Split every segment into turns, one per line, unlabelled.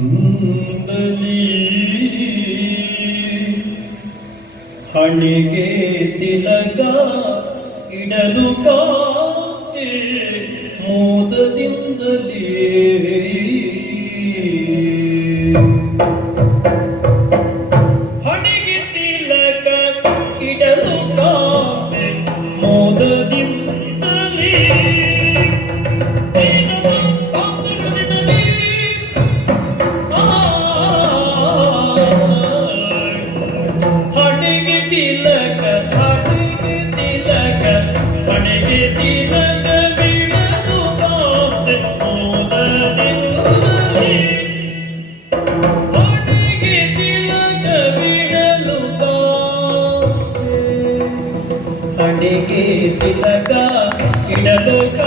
ಮೋದದಿಂದಲೀ ಹಣಿಗೆ ತಿಲಕ ಇಡಲು ಕಾತೆ ಮೋದದಿಂದಲೇ ತಿಲಕ ಹಣೆಗೆ ತಿಲಕ ಹಣೆಗೆ ತಿಲಕ ಬಿಡಲು ಕಾತೆ ಮೋದದಿಂದಲೇ ಹಣೆಗೆ ತಿಲಕ ಬಿಡಲು ಕಾತೆ ಹಣೆಗೆ ತಿಲಕ ಇಡಲು ಕಾತೆ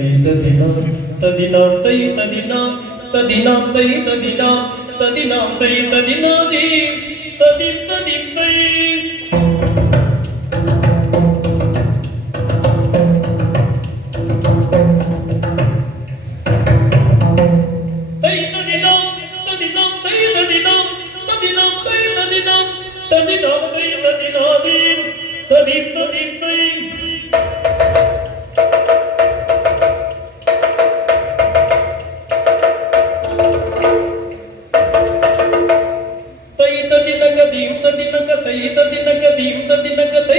tay ta đi nam ta đi nam tay ta đi nam ta đi nam tay ta đi nam ta đi nam tay ta đi nam đi ta đi ta đi tay Tadim, tadim, tadim.